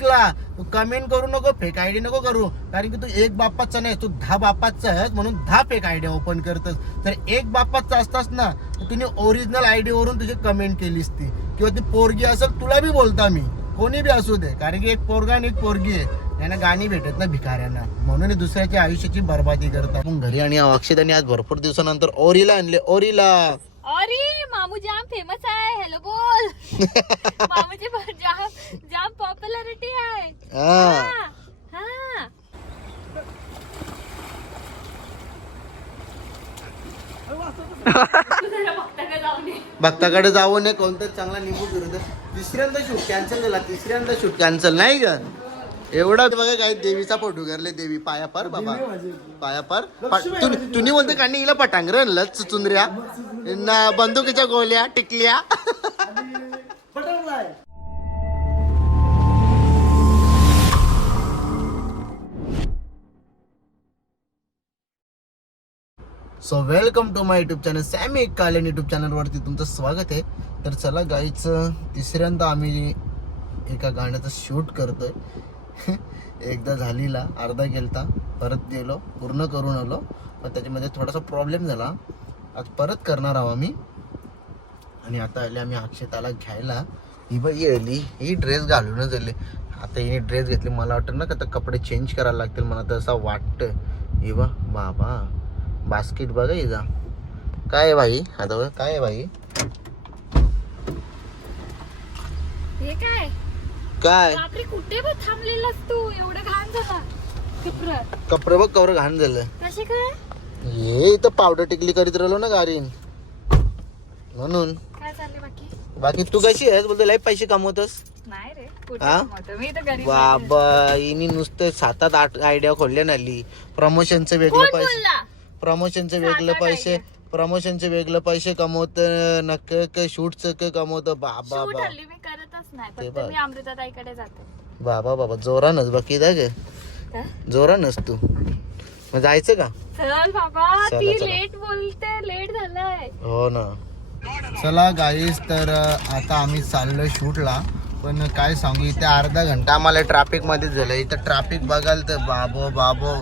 तू comment करू नको fake ID नको करू. कारण की तू एक बाप्पाचा नाही तू दहा बाप्पाचा आहेस म्हणून दहा फेक आयडिया ओपन करतस. तर एक बाप्पाचा असतास ना तर तुम्ही ओरिजिनल आयडी वरून तुझी कमेंट केलीस ती. किंवा ती पोरगी असेल तुला बी बोलता मी. कोणी बी असू दे. कारण की एक पोरगा आणि एक पोरगी आहे. त्यांना गाणी भेटत ना भिकाऱ्यांना. म्हणून दुसऱ्याच्या आयुष्याची बर्बादी करतात. मग घरी आणि अक्षय आणि आज भरपूर दिवसानंतर ओरीला आणले. ओरीला! अरे मामू जाम फेमस आहे. हॅलो बोल. मामूची जाम जाम पॉप्युलॅरिटी आहे. हा. हा, हा. भक्ताकडे जाऊ नये कोणतं चांगला निंबू फिरत तिसऱ्यांदा शूट कॅन्सल झाला तिसऱ्यांदा शूट कॅन्सल नाही का एवढा बघा काय देवीचा फोटो करले देवी. पाया पर बाबा. पाया पर. तुम्ही बोलते कांडी गेला पटांगर आणलं चुचुंदऱ्या ना बंदुकीच्या गोल्या टिकल्या. So welcome to my YouTube channel Sammy कालेन युट्यूब चॅनलवरती तुमचं स्वागत आहे. तर चला गाईचं तिसऱ्यांदा आम्ही एका गाण्याचं शूट करतोय. एकदा झालीला अर्धा गेलता परत गेलो पूर्ण करून आलो. पण त्याच्यामध्ये थोडासा प्रॉब्लेम झाला. आज परत करणार आहोत आम्ही. आणि आता आले आम्ही अक्षताला घ्यायला. ही बाई आली. ही ड्रेस घालूनच आली. आता हिने ड्रेस घेतली. मला वाटतं ना का आता कपडे चेंज करायला लागतील. मला तर असं वाटतं. हे बा बाबा. बास्केट बघा हिचा काय आहे भाई? आता बघ काय आहे भाई? हे काय? काय? बापरे कुठे बघ थांबलेलास तू? एवढं घाण झाला. कपडे बघ कवर घाण झालं. कसे काय? हे इथं पावडर टिकली करीत राहिलो ना गाडीन म्हणून. काय चाललंय बाकी? बाकी तू कशी आहेस? बोलतो लय पैसे कमवतस. नाही रे कुठे हा? कमवतो? मी तर बाबा हिनी नुसतं सात आठ आठ आयडिया खोलल्या नाली प्रमोशनचं वेगळं पैसे बोलला? प्रमोशनचे वेगळे पैसे. प्रमोशनचे वेगळे पैसे कमवत नक शूटच कमवत. बाबा शूट बाबा. हल्ली मी करतच नाही ते फक्त बघ. मी अमृताताईकडे जाते. बाबा बाबा जोरानच बाकी? जोरानच तू. मग जायचं का? चल बाबा चला, ती चला. लेट बोलते लेट झालंय. हो ना. चला गाईस तर आता आम्ही चाललो शूटला. पण काय सांगू इथे अर्धा घंटा आम्हाला ट्रॅफिक मध्येच झालं इथं ट्रॅफिक बघाल तर बाबो बाबो.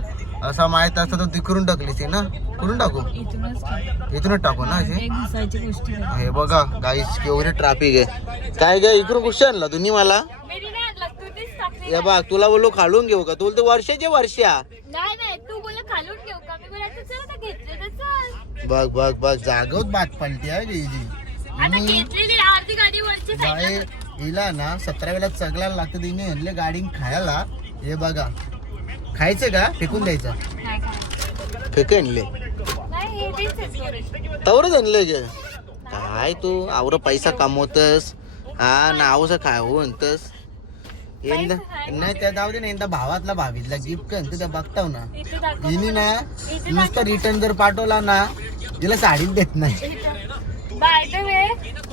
असं माहीत असतं तर तिकडून टाकलीस ना? कुठून टाकू? इथूनच इथूनच टाकू ना अशी? घुसायची गोष्टी हे बघा गाईस केवढी ट्रॅफिक आहे. काय काय इकडून कुठे आणला तुम्ही मला मी नाही आणलं तू तीच टाकली. हे बघ तुला बोललो खालून घेऊ का? तुला तर वर्षाचे वर्षा. नाही नाही तू बोल खालून घेऊ बघ बघ बघ जागवत बात पलटी आहे हिची. बाहेर हिला ना सतरा वेळा चगलायला लागतं तिने. आणले गाडी खायला हे बघा. खायचं का? फेकून द्यायचं. फेक आणले. तवरच आणले गे. काय तू आवर पैसा कमवतस. हा नावच काय हो म्हणतस यंदा नाही त्या जाऊ दे ना यंदा भावातला भावीतला गिफ्ट कर तुझ्या बघताव ना. हिनी ना. नुसतं रिटर्न जर पाठवला ना तिला साडीच देत नाही. बाय द वे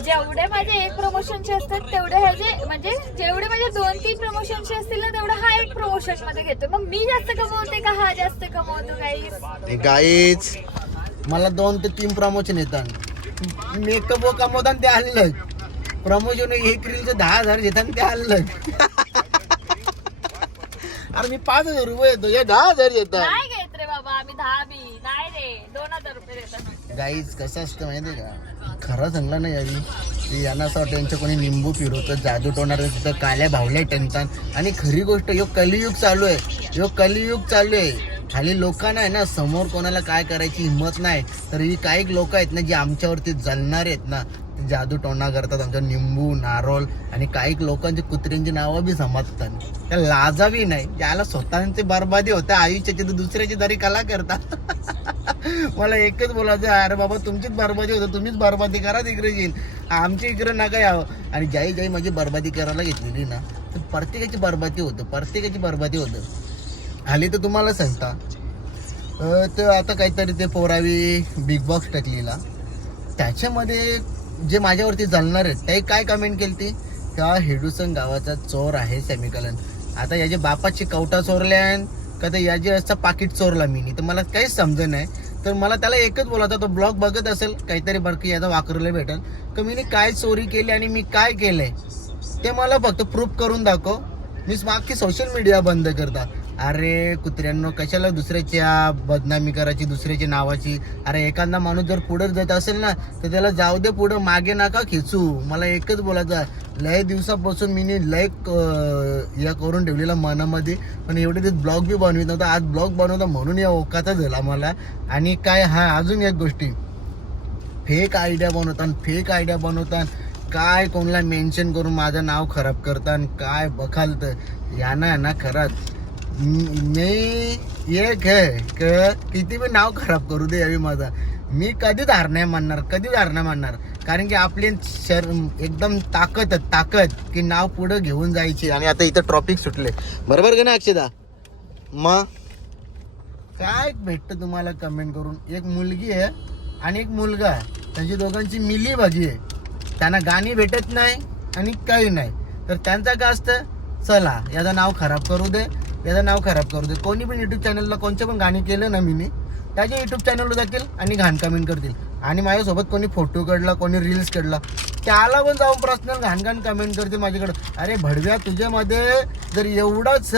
जेवढे माझे एक प्रमोशनचे असतात तेवढे ह्याचे म्हणजे जेवढे माझे दोन तीन प्रमोशनचे असतील ना तेवढं हा एक प्रमोशनमध्ये घेतो. मग मी जास्त कमवते का हा जास्त कमवतो काही गाईच मला दोन ते तीन प्रमोशन येतात. मेकअप व कमवतात ते आणलं प्रमोशन एक रीलचं दहा हजार घेतात ते आणलं अरे मी पाच हजार रुपये येतो हे दहा हजार येतात नाही घेत रे बाबा आम्ही दहा बी. नाही रे दोन हजार रुपये देतात गाईज कसं असतं माहिती का? खरं सांगलं ना यारी की यांना असं वाटतं यांच्या कोणी लिंबू फिरवतं जादू टोणार तिथं काल्या भावल्या टेंगतात. आणि खरी गोष्ट यो कलियुग चालू आहे. यो कलियुग चालू आहे. खाली लोकांना आहे ना समोर कोणाला काय करायची हिंमत नाही. तर ही काही लोक आहेत ना जी आमच्यावरती जलणार आहेत ना जादू टोणा करतात आमच्या निंबू नारोल आणि काही लोकांची कुत्र्यांची नावं बी समजतात. त्या लाजावी नाही. ज्याला स्वतःची बर्बादी होते. आयुष्याची तर दुसऱ्याची तरी कला करतात. मला एकच बोलायचं आहे, अरे बाबा तुमचीच बर्बादी होतं. तुम्हीच बर्बादी करा तिकडे येईल. आमच्या इकडे नका यावं. आणि ज्याही ज्याही माझी बर्बादी करायला घेतलेली ना तर प्रत्येकाची बर्बादी होतं. प्रत्येकाची बर्बादी होतं. आली तर तुम्हाला सांगता. तर आता काहीतरी ते पोरावी बिग बॉक्स टाकलेला. त्याच्यामध्ये जे माझ्यावरती जलणार आहेत त्याही काय कमेंट केली ती? का हेडुसन गावाचा चोर आहे सेमिकलन आता याचे बापाची कवटा चोरल्यान का तर याचे असं पाकिट चोरला मी तर मला काहीच समज नाही. तर मला त्याला एकच बोलायचा तो ब्लॉग बघत असेल काहीतरी बरं याचा वाकरला भेटेल. तर मी काय चोरी केली आणि मी काय केलंय? ते मला फक्त प्रूफ करून दाखव. मी मागची सोशल मीडिया बंद करता. अरे कुत्र्यांनो कशाला दुसऱ्याच्या बदनामी करायची दुसऱ्याच्या नावाची? अरे एखादा माणूस जर पुढे जात असेल ना तर त्याला जाऊ दे पुढं मागे नका खेचू. मला एकच बोलायचं लय दिवसापासून मी लय क- या करून ठेवलेला मनामध्ये पण एवढे दिवस ब्लॉग बी बनवित नव्हता. आज ब्लॉग बनवता म्हणून या ओकाचा झाला मला. आणि काय हा अजून एक गोष्टी. फेक आयडिया बनवतात फेक आयडिया बनवतात काय कोणाला मेन्शन करून माझं नाव खराब करतात काय बखालतं? यानं ना खरंच. मी एक आहे क किती बी नाव खराब करू दे यावी माझा. मी कधीच हार नाही मानणार कधीच हार नाही मानणार. कारण की आपली शर एकदम ताकद ताकद की नाव पुढं घेऊन जायची. आणि आता इथं ट्रॉपिक सुटले. बरोबर का ना अक्षदा? मग काय भेटतं तुम्हाला कमेंट करून? एक मुलगी आहे आणि एक मुलगा आहे. त्यांची दोघांची मिली भाजी आहे. त्यांना गाणी भेटत नाही आणि काही नाही. तर त्यांचं काय असतं? चला याचं नाव खराब करू दे. याचं नाव खराब करू दे. कोणी पण युट्यूब चॅनलला कोणते पण गाणी केलं ना मी त्याच्या युट्यूब चॅनलवर जातील आणि घाण कमेंट करतील. आणि माझ्यासोबत कोणी फोटो काढला कोणी रील्स काढला त्याला पण जाऊन पर्सनल घाण घाण कमेंट करतील माझ्याकडं. अरे भडव्या तुझ्यामध्ये जर एवढंच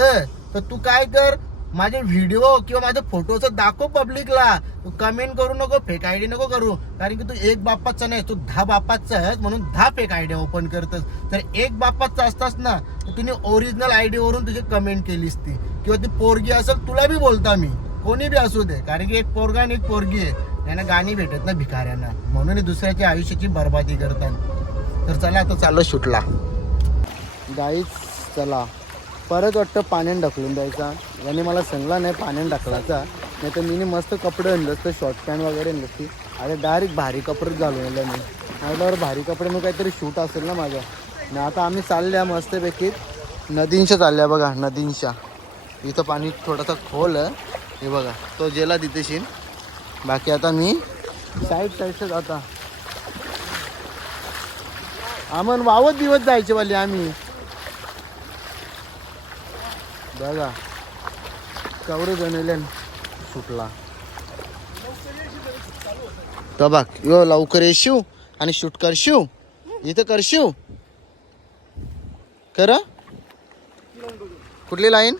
तर तू काय कर? माझे व्हिडिओ किंवा माझ्या फोटोचं दाखव पब्लिकला तू कमेंट करू नको फेक आयडी नको करू. कारण की तू एक बाप्पाचा नाही तू दहा बाप्पाचा आहेस म्हणून दहा फेक आयडिया ओपन करतस. तर एक बाप्पाचा असतास ना तर तुम्ही ओरिजिनल आयडी वरून तुझी कमेंट केलीस ती. किंवा ती पोरगी असेल तुला बी बोलता मी. कोणी बी असू दे. कारण की एक पोरगा आणि एक पोरगी आहे. यांना गाणी भेटत ना भिकाऱ्यांना. म्हणून दुसऱ्याच्या आयुष्याची बर्बादी करतात. तर चला आता चालू सुटला. गाईच चला. परत वाटतं पाण्यात ढकलून द्यायचा. याने मला सांगला नाही पाण्यात ढकलायचा. नाही तर मीने मस्त कपडे आणलं असतं शॉर्ट पॅन्ट वगैरे आणलं की आता डायरेक्ट भारी कपडेच घालून आलं मी. माझ्यावर भारी कपडे मग काहीतरी शूट असेल ना माझ्या आणि आता आम्ही चालल्या मस्तपैकी. नदींच्या चालल्या बघा नदींच्या. इथं पाणी थोडासा खोल आहे. हे बघा तो जेला तिथे बाकी आता मी साईड साईडचं जाता. आम्हाला वावत दिवस जायचे वाले आम्ही. बघा. कवरे बनवले सुटला. तर बघ यो लवकर येशीव आणि शूट करशीव. इथं करशीव. कर कुठली लाईन?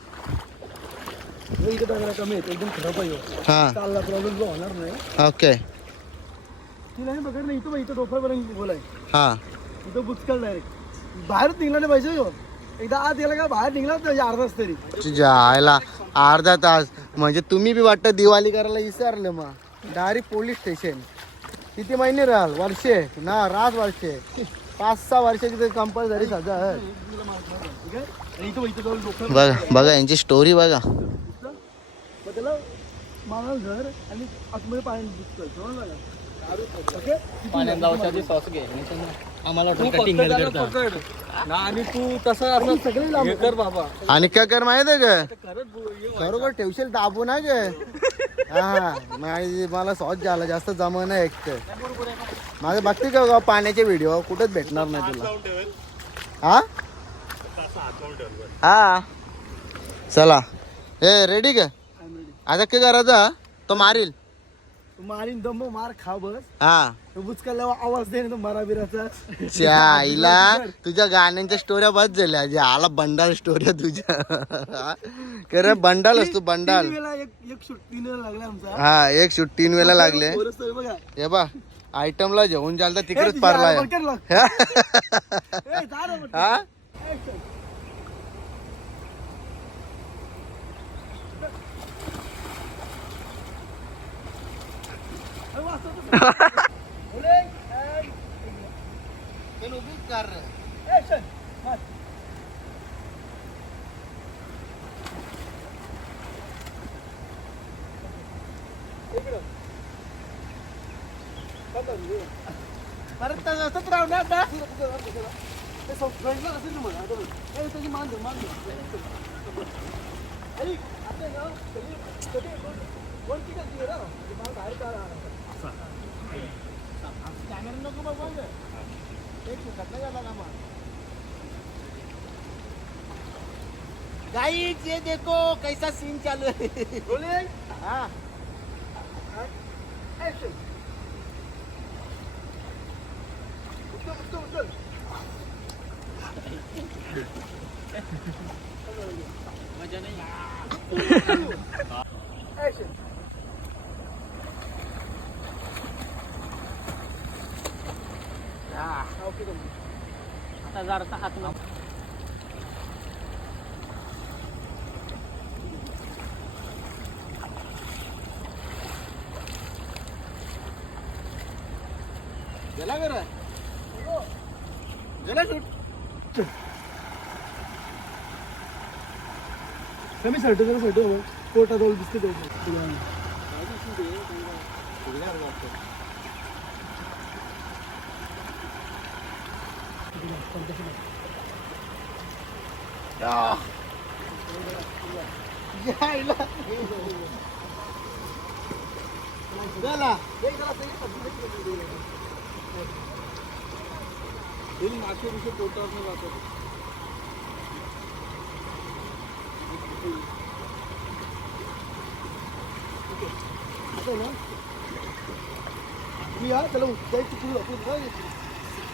हा. चालला प्रॉब्लेम जो होणार नाही ओके हा. इथं बुचकल डायरेक्ट बाहेरच निघला नाही पाहिजे. एकदा आत गेला का बाहेर निघला पाहिजे अर्धा तास तरी. जायला अर्धा तास. म्हणजे तुम्ही बी वाटतं दिवाळी करायला विसरले मग. Direct police station. किती महिने राहाल? वर्षे. ना रात वर्षे. पाच सहा वर्षाची कंपल्सरी सजा बघ, बघा यांची स्टोरी बघा. त्याला घर आणि आतमध्ये पाणी पकड. ना आणि तू तसं असं सगळे लांब हे कर बाबा. आणि काय कर माहीत आहे का? खरंच बो- बरोबर ठेवशील दाबू ना गे. हा माझी मला सॉस झाला जास्त जमा नाही एक तर माझं बघते का गं पाण्याचे व्हिडिओ कुठंच भेटणार नाही तुला. हा? हा. चला. ए रेडी का? आता काय करायचा तो मारील. मारीन दम मार खा बस. हा. बुचकल आवाज दे ना तो मारा बिराचा च्या आईला तुझ्या गाण्यांच्या स्टोऱ्या बस झाल्या. जे आला बंडाल स्टोऱ्या तुझ्या. खरं बंडाल असतो बंडाल. तीन वेळा एक एक शूट तीन वेळा लागला आमचा. हा एक शूट तीन वेळा लागले. हे बा आयटमला जेवून चालता तिकडेच पटकन. हा Action. अरे वा, असं कसं? Rolling and action. मार. इकडं. थांब ना, इकडं. परत त्या असंच राहू ना आता. ते सो- फ्रंटला असेल ना मला, आता तो ए, त्याची मान धर, मान धर. ऐक, आता आहे ना, कधी- कधी ना, बाहेर का मग? गाइस ये देखो कैसा सीन चालू है। हाँ। उचल. Action. ओके आता जरा हात गेला बरं गेला शूट? कमी सर्ट जरा सर्ट पोटा दोन दिसते झाला मासे बिसे पोटावर जातात मी या त्याला जायची पुढे आपण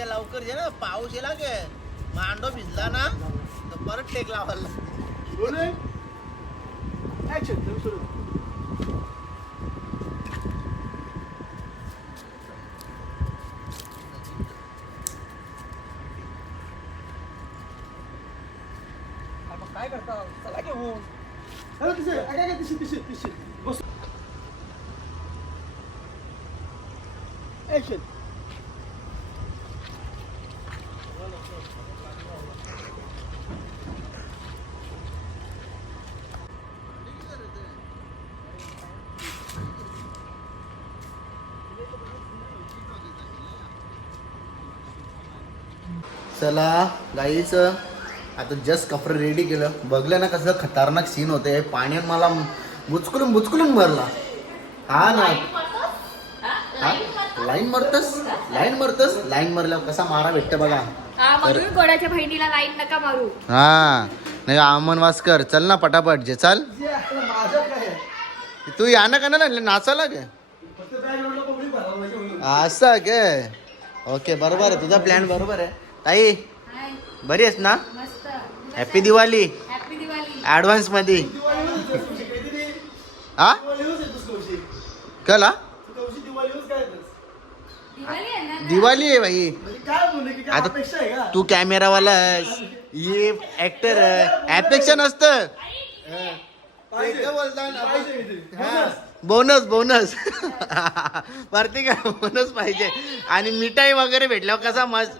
आम्हा लवकर जे ना पाऊस येला गे मांडो भिजला ना तर परत टेक लावायला. Rolling. चला गाईच आता जस्ट कपडे रेडी केलं. बघलं ना कसं खतरनाक सीन होते. पाण्यात मला बुचकुलून बुचकुलून भरला. हा ना. हा? लाईन मरतस? लाईन मरतस? लाईन मरल्यावर कसा मारा भेटतं बघा. हा म्हणून कोणाच्या बहिणीला लाईन नका मारू. हा. नाही अमन वास्कर चल ना पटापट जे चल? तू या ना का ना नाचायला गे? म्हणून. असं गे. ओके बरोबर आहे. तुझा प्लॅन बरोबर आहे. ताई हाय, बरी आहेस ना? मस्त. हॅपी दिवाळी हॅपी दिवाळी ऍडव्हान्समध्ये. हा. कला? दिवाळी आहे ना दिवाळी आहे भाई म्हणजे काय बोलले की काय आता अपेक्षा आहे का? तू कॅमेरावाला आहेस. ये ऍक्टर अपेक्षा नसतं. बोनस. बोनस वरती का? बोनस पाहिजे. आणि मिठाई वगैरे भेटल्यावर कसा मस्त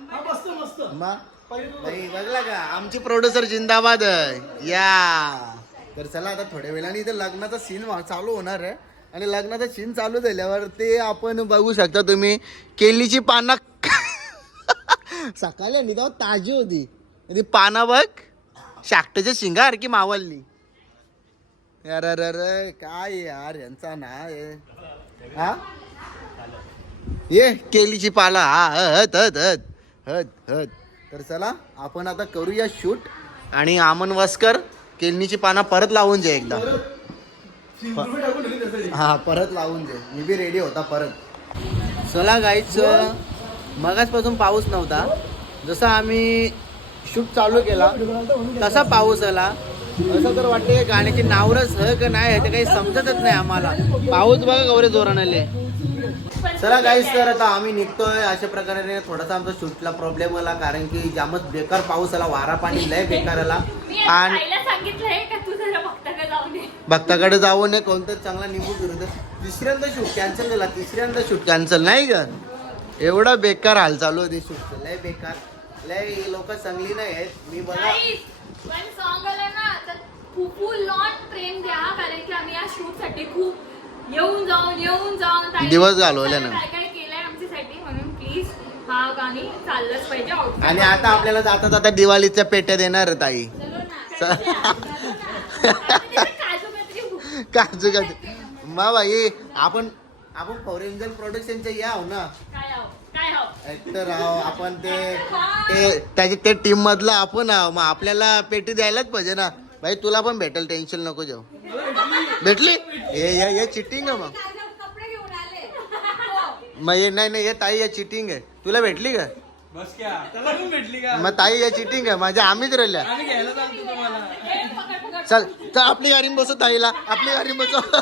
मग नाही बघला का? आमची प्रोड्युसर जिंदाबाद आहे. या. तर चला आता थोड्या वेळाने इथे लग्नाचा सीन चालू होणार आहे. आणि लग्नाचा सीन चालू झाल्यावर ते आपण बघू शकता तुम्ही. केलीची पानं सकाळी आणि तेव्हा ताजी होती. ती पानं बघ. शाकटाच्या शिंगार की मावलली अरे अरे अरे काय यार यांचा ना हा. ये केलीची पाला हा हत हत हत हत हत. तर चला आपण आता करूया शूट. आणि आमन वास्कर केलनीची पाना परत लावून जाय एकदा. हा परत लावून दे मी बी रेडी होता परत. चला गाईच मगाचपासून पाऊस नव्हता. जसा आम्ही शूट चालू केला तसा पाऊस आला. असं तर वाटते गाण्याची नावरच ह का नाही ते काही समजतच नाही आम्हाला. पाऊस बघा गौरे जोराने आले. चला गाईस तर आता आम्ही निघतोय. अशा प्रकारे थोडासा आमचा शूटला प्रॉब्लेम आला कारण की जामच बेकार पाऊस आला वारा पाणी लय बेकार आला. आणि भक्ताकडे जाऊ नये कोणतं चांगला निघू फिरू दे. तिसऱ्यांदा शूट कॅन्सल झाला तिसऱ्यांदा शूट कॅन्सल नाही ग. एवढा बेकार हाल चालू होती शूटचं लय बेकार. लय लोक चांगली नाही आहेत. मी बघा. Guys, पण सॉन्ग आलं ना तर फुल ऑन प्रेम द्या कारण की आम्ही या शूटसाठी खूप येऊन जाऊन येऊन जाऊन दिवस घालवले ना. काय काय केलंय आमच्यासाठी म्हणून प्लीज हा गाणी चाललंच पाहिजे. Outfit आणि आता आपल्याला जाता जाता दिवाळीच्या पेट्या देणार ताई. काजू. काजू मा बाई आपण आपण फॉरेंजल प्रोडक्शनचे या आहो ना. आहो? आपण ते ते त्याच्या ते टीम मधला आपण आहो. मग आपल्याला पेटी द्यायलाच पाहिजे ना. भाई तुला पण भेटेल टेन्शन नको जाऊ भेटली? हे हे- हे चिटिंग आहे मग. मग हे नाही नाही हे ताई हे चिटिंग आहे. तुला भेटली का? बस क्या? त्याला पण भेटली का? मग ताई हे चिटिंग आहे. माझ्या आम्हीच राहिल्या. आम्ही घ्यायला चालतो तुम्हाला. चल चल आपली गाडी बसव ताईला. आपली गाडी बसव.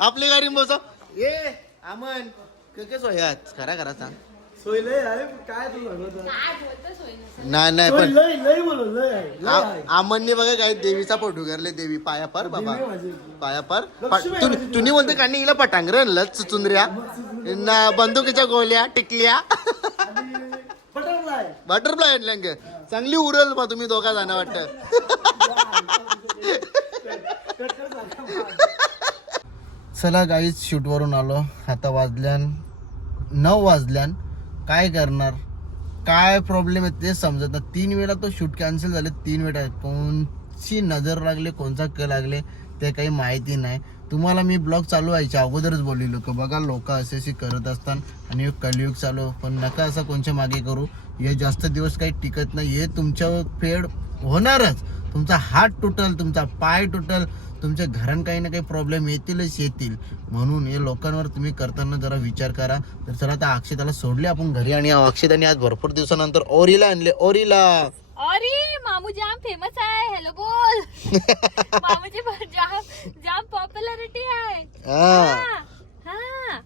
आपली गाडी बसव. ये अमन कके सोयात खरा खरा सांग. सोय लय आहे काय तू म्हणत आहे? काय बोलतोस होय ना नाही नाही सोय पण लय लय बोलो लय आहे लय आहे. आ- अमनने बघा काय देवीचा फोटो करले देवी पाया पर बाबा. देवी माझी. पाया पर. लक्ष्मी आहे माझी. तुम्ही म्हणते कानी हिला पटांगर लच चुंदऱ्या? ना बंदुकीच्या गोल्या टिकल्या. आणि बटरफ्लाय. बटरफ्लाय आणल्या चांगली उरल मग तुम्ही दोघा जण वाटत. चला गाईच शूटवरून आलो. आता वाजल्यान नऊ वाजल्यान काय करणार? काय प्रॉब्लेम आहे ते समजत ना तीन वेळा तो शूट कॅन्सल झाले तीन वेळा. कोणची नजर लागले कोणचा क लागले ते काही माहिती नाही. तुम्हाला मी ब्लॉग चालू व्हायच्या अगोदरच बोलली लोक बघा लोक असे असे करत असतात आणि कलयुग चालू पण नका असं कोणच्या मागे करू. हे जास्त दिवस काही टिकत नाही. हे तुमच्यावर फेड होणारच. तुमचा हात तुटल तुमचा पाय तुटल. तुमच्या घरात काही ना काही प्रॉब्लेम येतीलच येतील. म्हणून हे लोकांवर तुम्ही करताना जरा विचार करा. तर चला आता अक्षताला सोडले आपण घरी आणि अक्षताने आज भरपूर दिवसानंतर ओरीला आणले. ओरीला. अरे मामू जाम फेमस आहे. हॅलो बोल. मामूची जाम जाम पॉप्युलॅरिटी आहे. हा. हा, हा.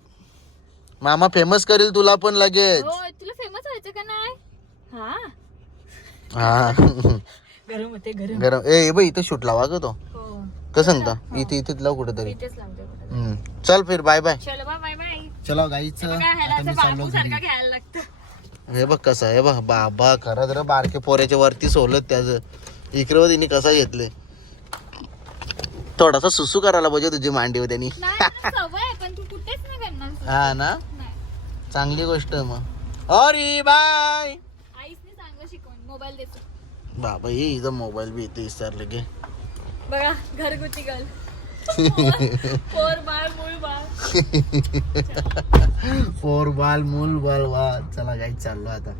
मामा फेमस करेल तुला पण लगेच. हो तुला फेमस व्हायचं का नाही? हा. हा. गरम होते गरम. गरम. ए बाई इथे शूट लावा ग तो. कसं सांगता इथे इथेच लाव कुठेतरी. इथेच लावते हम्म. चल फिर बाय बाय चलो बा बाय बाय चला गाईच. बघा ह्याला आता मी असं चाललो बापू घरी. सारखा घ्यायला लागतं. हे बघ कसं आहे बघ. बाबा खरं तर बारके पोऱ्याच्या वरती सोलत त्याच इकडे तिने कसा घेतले थोडासा सुसू करायला पाहिजे तुझी मांडीवर त्यांनी. नाही तुला सवय आहे पण तू कुठेच नाही करणार. हा ना? नाही. चांगली गोष्ट आहे मग. अरे बाय आईसने चांगलं शिकवून मोबाईल देतो. बाबा हे इथं मोबाईल बी इथे विसरले की. बघा घरगुती गर्ल पोर बाळ मूळ बाळ. पोर बाल मूल बाल वा. चला काही चाललो आता.